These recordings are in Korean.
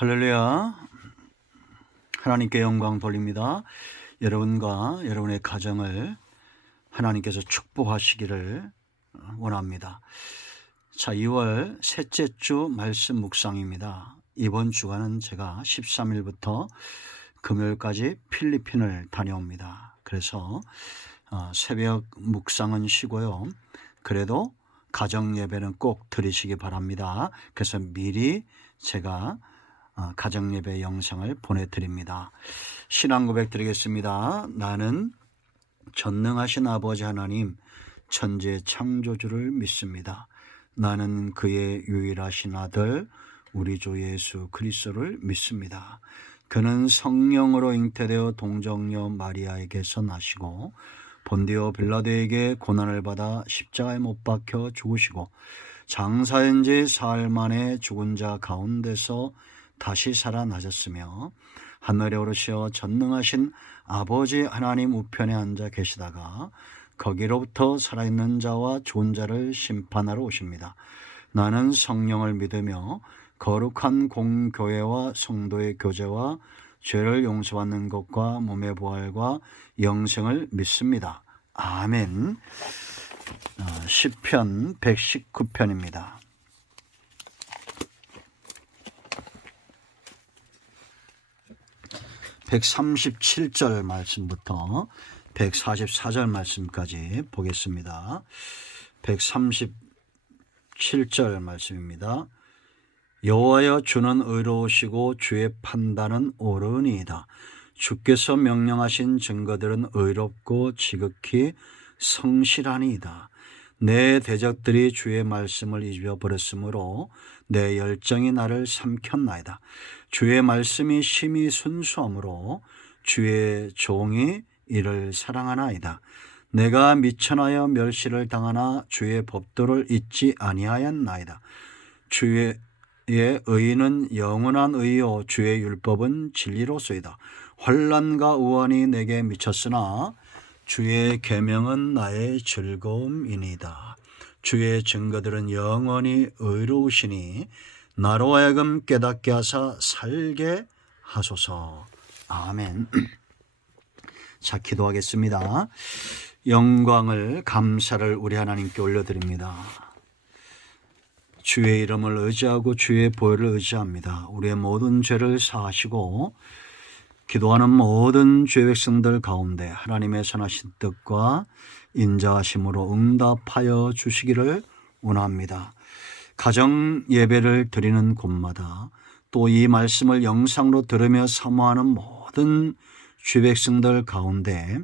할렐루야. 하나님께 영광 돌립니다. 여러분과 여러분의 가정을 하나님께서 축복하시기를 원합니다. 자, 2월 셋째 주 말씀 묵상입니다. 이번 주간은 제가 13일부터 금요일까지 필리핀을 다녀옵니다. 그래서 새벽 묵상은 쉬고요. 그래도 가정 예배는 꼭 드리시기 바랍니다. 그래서 미리 제가 가정 예배 영상을 보내드립니다. 신앙 고백 드리겠습니다. 나는 전능하신 아버지 하나님 천지 창조주를 믿습니다. 나는 그의 유일하신 아들 우리 주 예수 그리스도를 믿습니다. 그는 성령으로 잉태되어 동정녀 마리아에게서 나시고 본디오 빌라도에게 고난을 받아 십자가에 못 박혀 죽으시고 장사한 지 사흘 만에 죽은 자 가운데서 다시 살아나셨으며 하늘에 오르시어 전능하신 아버지 하나님 우편에 앉아 계시다가 거기로부터 살아있는 자와 죽은 자를 심판하러 오십니다. 나는 성령을 믿으며 거룩한 공교회와 성도의 교제와 죄를 용서받는 것과 몸의 부활과 영생을 믿습니다. 아멘. 시편 119편입니다. 137절 말씀부터 144절 말씀까지 보겠습니다. 137절 말씀입니다. 여호와여 주는 의로우시고 주의 판단은 옳으니이다. 주께서 명령하신 증거들은 의롭고 지극히 성실하니이다. 내 대적들이 주의 말씀을 잊어버렸으므로 내 열정이 나를 삼켰나이다. 주의 말씀이 심히 순수하므로 주의 종이 이를 사랑하나이다. 내가 미천하여 멸시를 당하나 주의 법도를 잊지 아니하였나이다. 주의 의는 영원한 의요 주의 율법은 진리로소이다. 환난과 우환이 내게 미쳤으나 주의 계명은 나의 즐거움이니이다. 주의 증거들은 영원히 의로우시니 나로 하여금 깨닫게 하사 살게 하소서. 아멘. 자, 기도하겠습니다. 영광을 감사를 우리 하나님께 올려드립니다. 주의 이름을 의지하고 주의 보혈을 의지합니다. 우리의 모든 죄를 사하시고 기도하는 모든 죄 백성들 가운데 하나님의 선하신 뜻과 인자하심으로 응답하여 주시기를 원합니다. 가정 예배를 드리는 곳마다 또 이 말씀을 영상으로 들으며 사모하는 모든 죄 백성들 가운데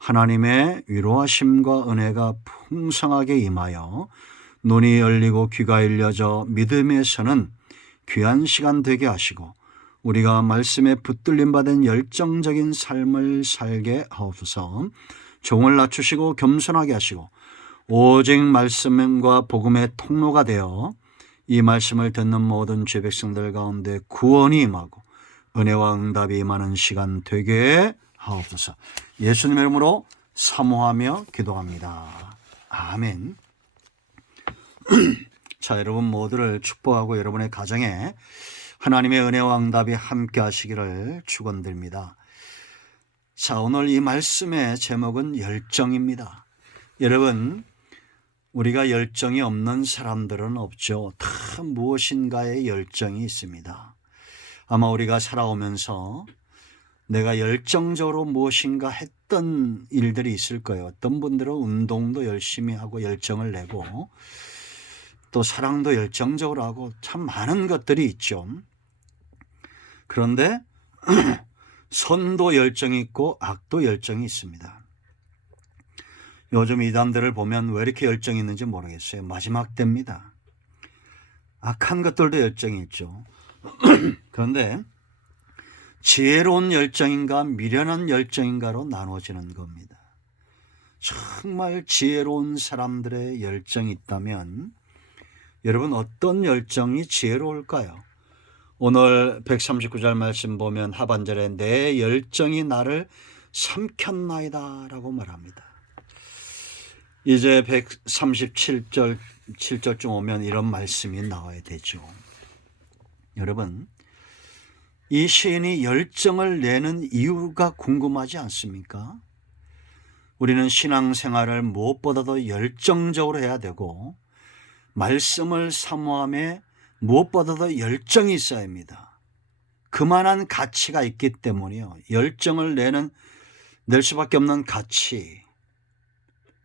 하나님의 위로하심과 은혜가 풍성하게 임하여 눈이 열리고 귀가 열려져 믿음에 서는 귀한 시간 되게 하시고 우리가 말씀에 붙들림 받은 열정적인 삶을 살게 하옵소서. 종을 낮추시고 겸손하게 하시고 오직 말씀과 복음의 통로가 되어 이 말씀을 듣는 모든 죄 백성들 가운데 구원이 임하고 은혜와 응답이 임하는 시간 되게 하옵소서. 예수님의 이름으로 사모하며 기도합니다. 아멘. 자, 여러분 모두를 축복하고 여러분의 가정에 하나님의 은혜와 응답이 함께 하시기를 축원드립니다. 자, 오늘 이 말씀의 제목은 열정입니다. 여러분, 우리가 열정이 없는 사람들은 없죠. 다 무엇인가에 열정이 있습니다. 아마 우리가 살아오면서 내가 열정적으로 무엇인가 했던 일들이 있을 거예요. 어떤 분들은 운동도 열심히 하고 열정을 내고 또 사랑도 열정적으로 하고 참 많은 것들이 있죠. 그런데 선도 열정이 있고 악도 열정이 있습니다. 요즘 이단들을 보면 왜 이렇게 열정이 있는지 모르겠어요. 마지막 때입니다. 악한 것들도 열정이 있죠. 그런데 지혜로운 열정인가 미련한 열정인가로 나눠지는 겁니다. 정말 지혜로운 사람들의 열정이 있다면 여러분 어떤 열정이 지혜로울까요? 오늘 139절 말씀 보면 하반절에 내 열정이 나를 삼켰나이다 라고 말합니다. 이제 137절 7절쯤 오면 이런 말씀이 나와야 되죠. 여러분, 이 시인이 열정을 내는 이유가 궁금하지 않습니까? 우리는 신앙생활을 무엇보다도 열정적으로 해야 되고 말씀을 사모함에 무엇보다도 열정이 있어야 합니다. 그만한 가치가 있기 때문이요. 열정을 낼 수밖에 없는 가치.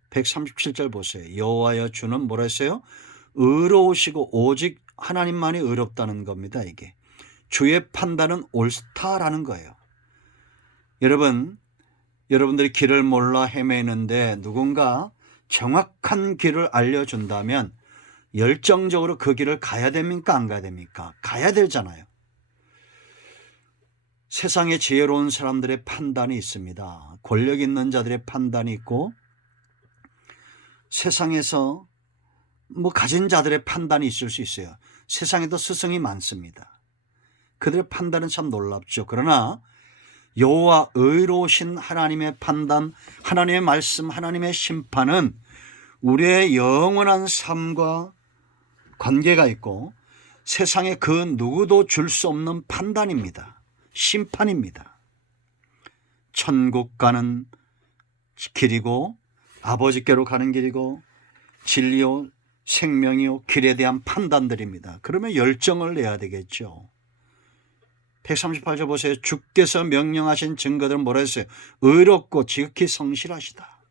137절 보세요. 여호와여 주는 뭐라 했어요? 의로우시고 오직 하나님만이 의롭다는 겁니다. 이게 주의 판단은 옳다라는 거예요. 여러분들이 길을 몰라 헤매는데 누군가 정확한 길을 알려준다면 열정적으로 그 길을 가야 됩니까? 안 가야 됩니까? 가야 되잖아요. 세상에 지혜로운 사람들의 판단이 있습니다. 권력 있는 자들의 판단이 있고 세상에서 가진 자들의 판단이 있을 수 있어요. 세상에도 스승이 많습니다. 그들의 판단은 참 놀랍죠. 그러나 여호와 의로우신 하나님의 판단, 하나님의 말씀, 하나님의 심판은 우리의 영원한 삶과 관계가 있고 세상에 그 누구도 줄 수 없는 판단입니다. 심판입니다. 천국 가는 길이고 아버지께로 가는 길이고 진리요 생명이요 길에 대한 판단들입니다. 그러면 열정을 내야 되겠죠. 138절 보세요. 주께서 명령하신 증거들은 뭐라 했어요? 의롭고 지극히 성실하시다.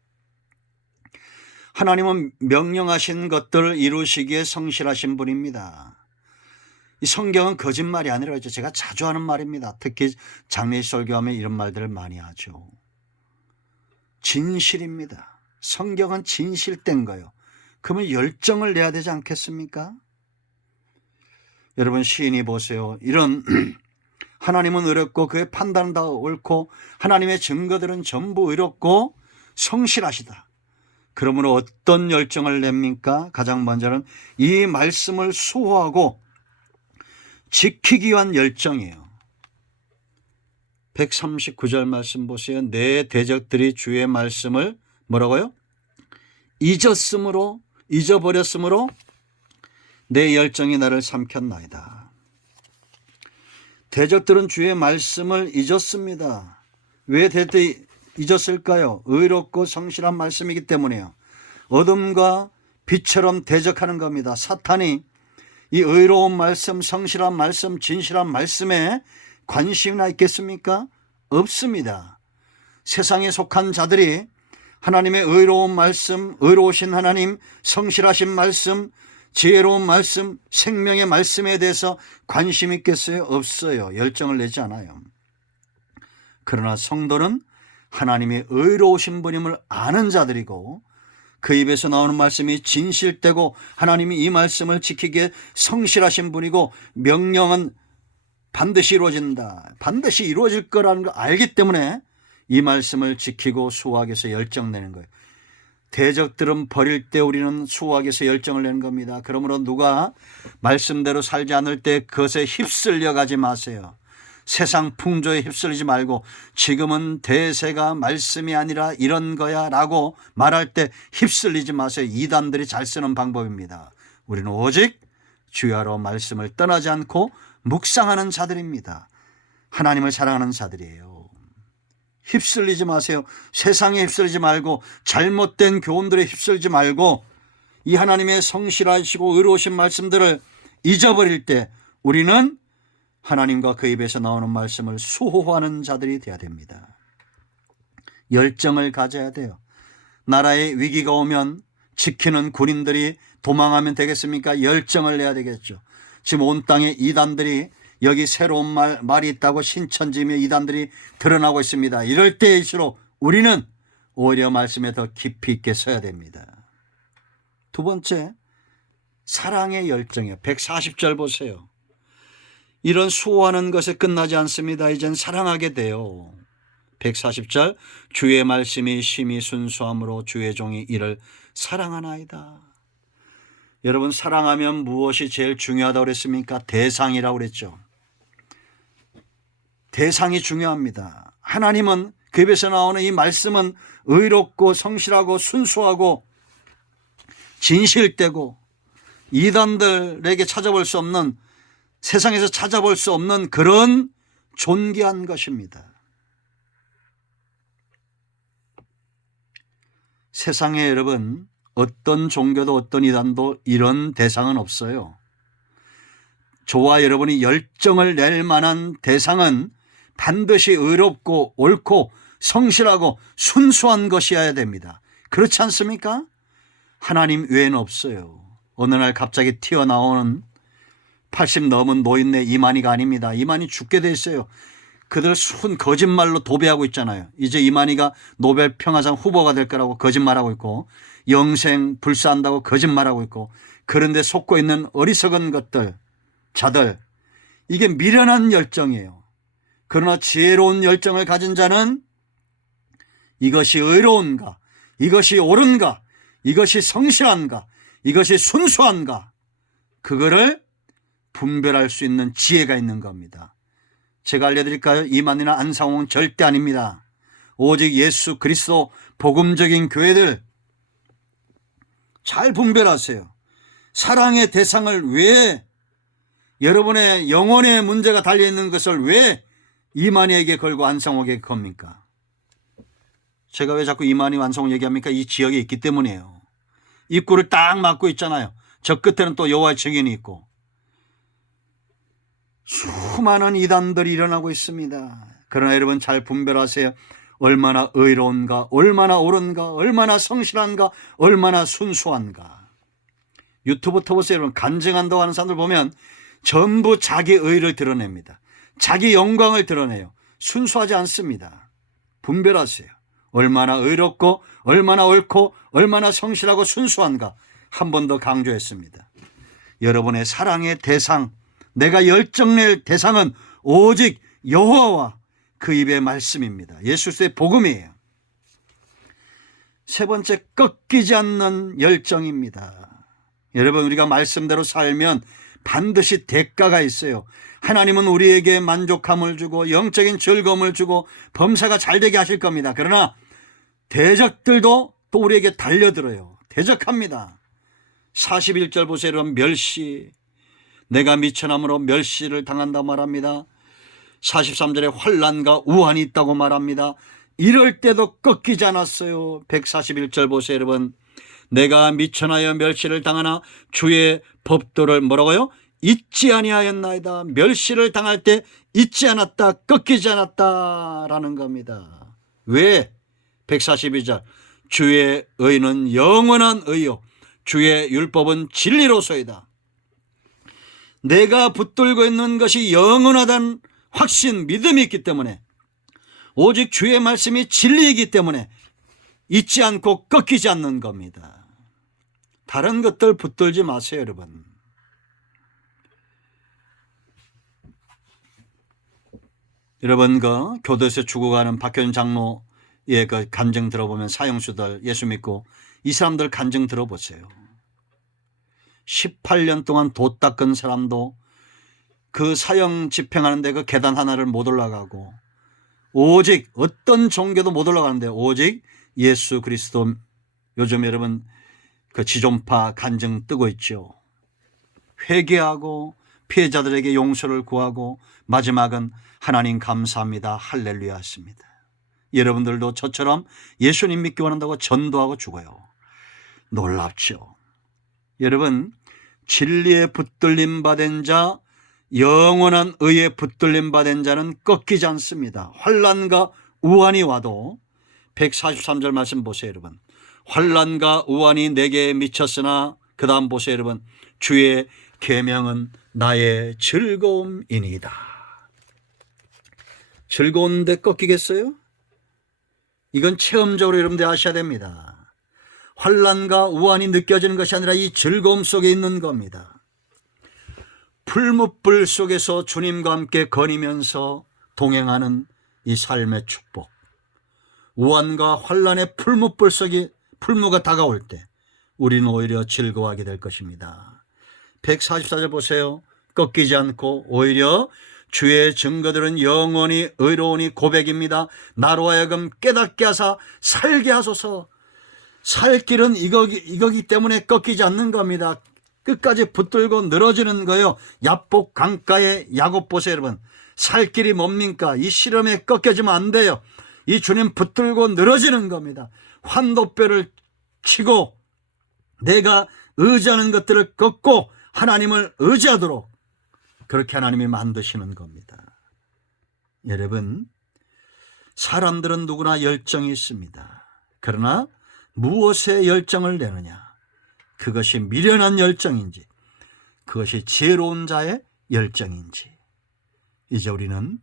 하나님은 명령하신 것들을 이루시기에 성실하신 분입니다. 이 성경은 거짓말이 아니라 제가 자주 하는 말입니다. 특히 장례식 설교하면 이런 말들을 많이 하죠. 진실입니다. 성경은 진실된 거예요. 그러면 열정을 내야 되지 않겠습니까? 여러분 시인이 보세요. 이런 하나님은 의롭고 그의 판단은 다 옳고 하나님의 증거들은 전부 의롭고 성실하시다. 그러므로 어떤 열정을 냅니까? 가장 먼저는 이 말씀을 수호하고 지키기 위한 열정이에요. 139절 말씀 보세요. 내 대적들이 주의 말씀을 뭐라고요? 잊어버렸으므로 내 열정이 나를 삼켰나이다. 대적들은 주의 말씀을 잊었습니다. 왜 대적들이 잊었을까요? 의롭고 성실한 말씀이기 때문이에요. 어둠과 빛처럼 대적하는 겁니다. 사탄이 이 의로운 말씀, 성실한 말씀, 진실한 말씀에 관심이나 있겠습니까? 없습니다. 세상에 속한 자들이 하나님의 의로운 말씀, 의로우신 하나님, 성실하신 말씀, 지혜로운 말씀, 생명의 말씀에 대해서 관심 있겠어요? 없어요. 열정을 내지 않아요. 그러나 성도는 하나님의 의로우신 분임을 아는 자들이고 그 입에서 나오는 말씀이 진실되고 하나님이 이 말씀을 지키기에 성실하신 분이고 명령은 반드시 이루어진다. 반드시 이루어질 거라는 걸 알기 때문에 이 말씀을 지키고 수호하기 위해서 열정내는 거예요. 대적들은 버릴 때 우리는 수호하기 위해서 열정을 내는 겁니다. 그러므로 누가 말씀대로 살지 않을 때 그것에 휩쓸려 가지 마세요. 세상 풍조에 휩쓸리지 말고 지금은 대세가 말씀이 아니라 이런 거야 라고 말할 때 휩쓸리지 마세요. 이단들이 잘 쓰는 방법입니다. 우리는 오직 주야로 말씀을 떠나지 않고 묵상하는 자들입니다. 하나님을 사랑하는 자들이에요. 휩쓸리지 마세요. 세상에 휩쓸리지 말고 잘못된 교훈들에 휩쓸리지 말고 이 하나님의 성실하시고 의로우신 말씀들을 잊어버릴 때 우리는 하나님과 그 입에서 나오는 말씀을 수호하는 자들이 되어야 됩니다. 열정을 가져야 돼요. 나라에 위기가 오면 지키는 군인들이 도망하면 되겠습니까? 열정을 내야 되겠죠. 지금 온 땅에 이단들이 여기 새로운 말이 있다고 신천지며 이단들이 드러나고 있습니다. 이럴 때일수록 우리는 오히려 말씀에 더 깊이 있게 서야 됩니다. 두 번째, 사랑의 열정이요. 140절 보세요. 이런 수호하는 것에 끝나지 않습니다. 이젠 사랑하게 돼요. 140절 주의 말씀이 심히 순수함으로 주의 종이 이를 사랑하나이다. 여러분 사랑하면 무엇이 제일 중요하다고 그랬습니까? 대상이라고 그랬죠. 대상이 중요합니다. 하나님은 그 입에서 나오는 이 말씀은 의롭고 성실하고 순수하고 진실되고 이단들에게 찾아볼 수 없는 세상에서 찾아볼 수 없는 그런 존귀한 것입니다. 세상에 여러분 어떤 종교도 어떤 이단도 이런 대상은 없어요. 저와 여러분이 열정을 낼 만한 대상은 반드시 의롭고 옳고 성실하고 순수한 것이어야 됩니다. 그렇지 않습니까? 하나님 외에는 없어요. 어느 날 갑자기 튀어나오는 80 넘은 노인네 이만희가 아닙니다. 이만희 죽게 돼 있어요. 그들 순 거짓말로 도배하고 있잖아요. 이제 이만희가 노벨 평화상 후보가 될 거라고 거짓말하고 있고 영생 불사한다고 거짓말하고 있고 그런데 속고 있는 어리석은 것들 자들 이게 미련한 열정이에요. 그러나 지혜로운 열정을 가진 자는 이것이 의로운가 이것이 옳은가 이것이 성실한가 이것이 순수한가 그거를 분별할 수 있는 지혜가 있는 겁니다. 제가 알려드릴까요? 이만희나 안상홍은 절대 아닙니다. 오직 예수 그리스도 복음적인 교회들 잘 분별하세요. 사랑의 대상을 왜 여러분의 영혼의 문제가 달려있는 것을 왜 이만희에게 걸고 안상홍에게 겁니까? 제가 왜 자꾸 이만희 안상홍 얘기합니까? 이 지역에 있기 때문이에요. 입구를 딱 막고 있잖아요. 저 끝에는 또 여호와의 증인이 있고 수많은 이단들이 일어나고 있습니다. 그러나 여러분 잘 분별하세요. 얼마나 의로운가 얼마나 옳은가 얼마나 성실한가 얼마나 순수한가. 유튜브 터보세요. 여러분 간증한다고 하는 사람들 보면 전부 자기 의를 드러냅니다. 자기 영광을 드러내요. 순수하지 않습니다. 분별하세요. 얼마나 의롭고 얼마나 옳고 얼마나 성실하고 순수한가. 한 번 더 강조했습니다. 여러분의 사랑의 대상 내가 열정낼 대상은 오직 여호와와 그 입의 말씀입니다. 예수의 복음이에요. 세 번째 꺾이지 않는 열정입니다. 여러분 우리가 말씀대로 살면 반드시 대가가 있어요. 하나님은 우리에게 만족함을 주고 영적인 즐거움을 주고 범사가 잘되게 하실 겁니다. 그러나 대적들도 또 우리에게 달려들어요. 대적합니다. 41절 보세요. 여러분 멸시 내가 미천함으로 멸시를 당한다 말합니다. 43절에 환난과 우환이 있다고 말합니다. 이럴 때도 꺾이지 않았어요. 141절 보세요 여러분. 내가 미천하여 멸시를 당하나 주의 법도를 뭐라고요? 잊지 아니하였나이다. 멸시를 당할 때 잊지 않았다 꺾이지 않았다라는 겁니다. 왜? 142절 주의 의는 영원한 의요 주의 율법은 진리로소이다. 내가 붙들고 있는 것이 영원하다는 확신, 믿음이 있기 때문에 오직 주의 말씀이 진리이기 때문에 잊지 않고 꺾이지 않는 겁니다. 다른 것들 붙들지 마세요 여러분. 여러분 그 교도소에 죽어가는 박효진 장로의 그 간증 들어보면 사형수들 예수 믿고 이 사람들 간증 들어보세요. 18년 동안 도 닦은 사람도 그 사형 집행하는데 그 계단 하나를 못 올라가고 오직 어떤 종교도 못 올라가는데 오직 예수 그리스도 요즘 여러분 그 지존파 간증 뜨고 있죠. 회개하고 피해자들에게 용서를 구하고 마지막은 하나님 감사합니다 할렐루야 했습니다. 여러분들도 저처럼 예수님 믿기 원한다고 전도하고 죽어요. 놀랍죠. 여러분 진리에 붙들림 받은 자 영원한 의에 붙들림 받은 자는 꺾이지 않습니다. 환난과 우환이 와도 143절 말씀 보세요 여러분. 환난과 우환이 내게 미쳤으나 그 다음 보세요 여러분. 주의 계명은 나의 즐거움이니이다. 즐거운데 꺾이겠어요? 이건 체험적으로 여러분들 아셔야 됩니다. 환난과 우환이 느껴지는 것이 아니라 이 즐거움 속에 있는 겁니다. 풀무불 속에서 주님과 함께 거니면서 동행하는 이 삶의 축복. 우환과 환난의 풀무불 속에 풀무가 다가올 때 우리는 오히려 즐거워하게 될 것입니다. 144절 보세요. 꺾이지 않고 오히려 주의 증거들은 영원히 의로우니 고백입니다. 나로 하여금 깨닫게 하사 살게 하소서. 살 길은 이거기 때문에 꺾이지 않는 겁니다. 끝까지 붙들고 늘어지는 거예요. 야복 강가의 야곱 보세요, 여러분. 살 길이 뭡니까? 이 시름에 꺾여지면 안 돼요. 이 주님 붙들고 늘어지는 겁니다. 환도뼈를 치고 내가 의지하는 것들을 꺾고 하나님을 의지하도록 그렇게 하나님이 만드시는 겁니다. 여러분, 사람들은 누구나 열정이 있습니다. 그러나 무엇에 열정을 내느냐? 그것이 미련한 열정인지 그것이 지혜로운 자의 열정인지 이제 우리는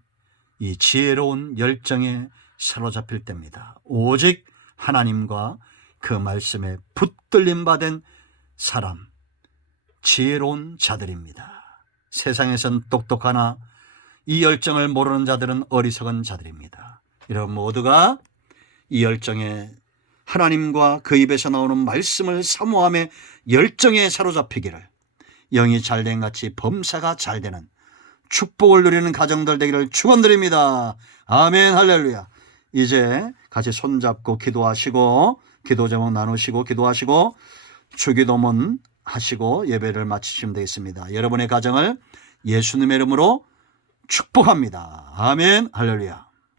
이 지혜로운 열정에 사로잡힐 때입니다. 오직 하나님과 그 말씀에 붙들림 받은 사람, 지혜로운 자들입니다. 세상에선 똑똑하나 이 열정을 모르는 자들은 어리석은 자들입니다. 여러분 모두가 이 열정에 하나님과 그 입에서 나오는 말씀을 사모함에 열정에 사로잡히기를 영이 잘된 같이 범사가 잘되는 축복을 누리는 가정들 되기를 축원드립니다. 아멘 할렐루야. 이제 같이 손잡고 기도하시고 기도 제목 나누시고 기도하시고 주기도문 하시고 예배를 마치시면 되겠습니다. 여러분의 가정을 예수님의 이름으로 축복합니다. 아멘 할렐루야.